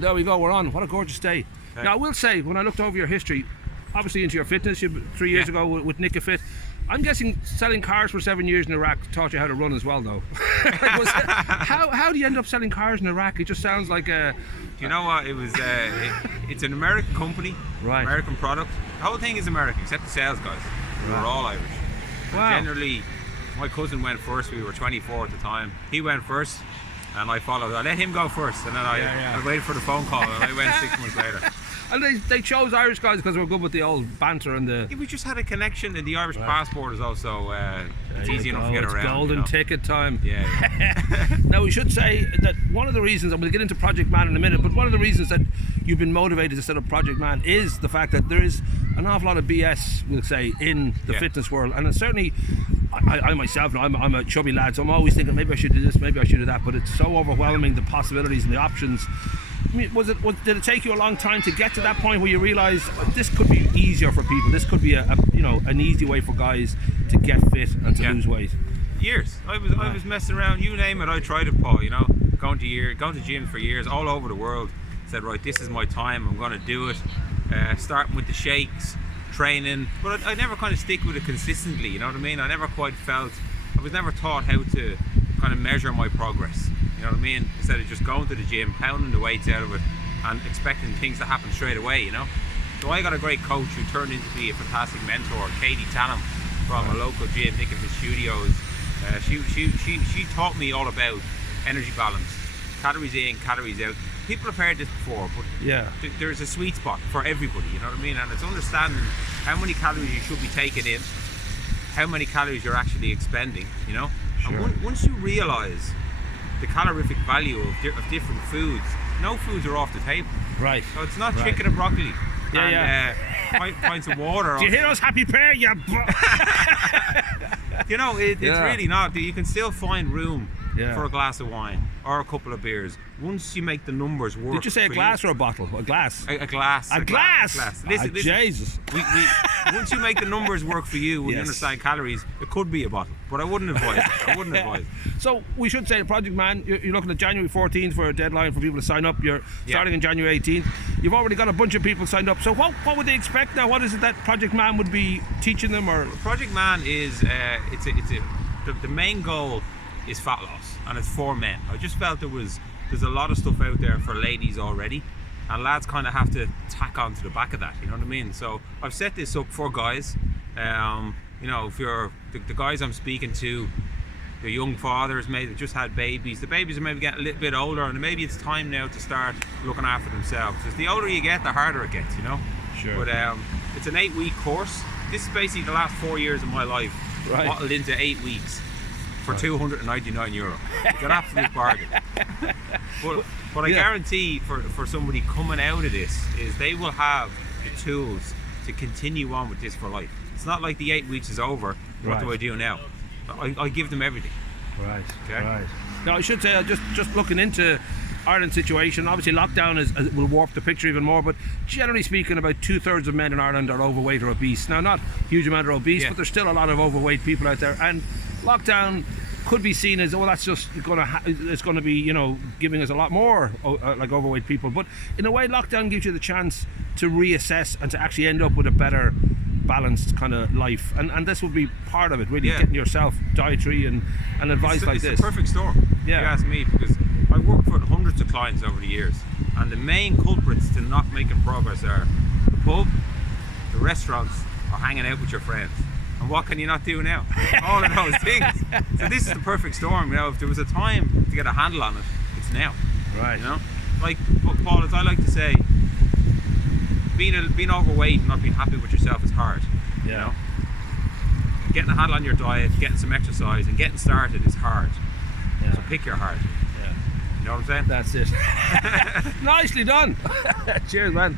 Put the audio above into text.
There we go, we're on. What a gorgeous day. Okay. Now I will say, when I looked over your history, obviously into your fitness, 3 years ago with Nick Fit, I'm guessing selling cars for 7 years in Iraq taught you how to run as well, though. How do you end up selling cars in Iraq? It just sounds like a... Do you know what? It was. It's an American company, Right. American product. The whole thing is American, except the sales guys. We were all Irish. Wow. Generally, my cousin went first. We were 24 at the time. He went first, and I followed. I let him go first, and then I waited for the phone call, and I went 6 months later. And they chose Irish guys because they were good with the old banter and the... Yeah, we just had a connection, and the Irish passport is also it's easy enough to get around. Golden ticket time. Yeah. Now we should say that one of the reasons, and we'll get into ProjectMan in a minute, but one of the reasons that you've been motivated to set up ProjectMan is the fact that there is an awful lot of BS, we'll say, in the fitness world, and it's certainly, I myself, I'm a chubby lad, so I'm always thinking maybe I should do this, maybe I should do that, but it's so overwhelming, the possibilities and the options. I mean, did it take you a long time to get to that point where you realise this could be easier for people? This could be an easy way for guys to get fit and to lose weight. Years. I was messing around. You name it, I tried it, Paul. You know, going to gyms for years, all over the world. Said, right, this is my time. I'm going to do it. Starting with the shakes, training, but I never kind of stick with it consistently. You know what I mean? I was never taught how to kind of measure my progress. You know what I mean? Instead of just going to the gym, pounding the weights out of it, and expecting things to happen straight away, you know? So I got a great coach who turned into be a fantastic mentor, Katie Tannum, from a local gym, Nick Fit Studios. She taught me all about energy balance, calories in, calories out. People have heard this before, but there's a sweet spot for everybody, you know what I mean? And it's understanding how many calories you should be taking in, how many calories you're actually expending, you know? Sure. And once you realise the calorific value of different foods, no foods are off the table. Right. So it's not chicken and broccoli. Pints of water. Do you hear those happy pair? Yeah. You know, it's really not. You can still find room for a glass of wine or a couple of beers once you make the numbers work. Did you say a glass or a bottle? A glass. A glass. A glass. Listen, Jesus. Once you make the numbers work for you, when you understand calories, it could be a bottle, but I wouldn't advise it. So we should say, ProjectMan, you're looking at January 14th for a deadline for people to sign up. You're starting on January 18th. You've already got a bunch of people signed up. So what would they expect now? What is it that ProjectMan would be teaching them? Or ProjectMan is the main goal is fat loss, and it's for men. I just felt there's a lot of stuff out there for ladies already, and lads kind of have to tack on to the back of that, you know what I mean? So I've set this up for guys. You know, if you're the guys I'm speaking to, the young fathers, maybe just had babies. The babies are maybe getting a little bit older, and maybe it's time now to start looking after themselves. Because the older you get, the harder it gets, you know? Sure. But it's an 8-week course. This is basically the last 4 years of my life, bottled into 8 weeks for €299. It's an absolute bargain. But I guarantee for somebody coming out of this is they will have the tools to continue on with this for life. It's not like the 8 weeks is over. What do I do now? I give them everything. Right. Okay? Right. Now I should say, just looking into Ireland's situation, obviously lockdown will warp the picture even more, but generally speaking, about 2/3 of men in Ireland are overweight or obese. Now, not a huge amount are obese, but there's still a lot of overweight people out there, and lockdown could be seen as, that's just it's going to be, you know, giving us a lot more like overweight people. But in a way, lockdown gives you the chance to reassess and to actually end up with a better balanced kind of life, and this will be part of it, really, getting yourself dietary and advice like this. It's a perfect storm, if you ask me, because I've worked for hundreds of clients over the years, and the main culprits to not making progress are the pub, the restaurants, or hanging out with your friends. And what can you not do now? All of those things. So this is the perfect storm. You know, if there was a time to get a handle on it, it's now. Right. You know, like Paul, as I like to say, being overweight and not being happy with yourself is hard. You know, getting a handle on your diet, getting some exercise, and getting started is hard. So pick your heart. You know what I'm saying? That's it. Nicely done. Cheers, man.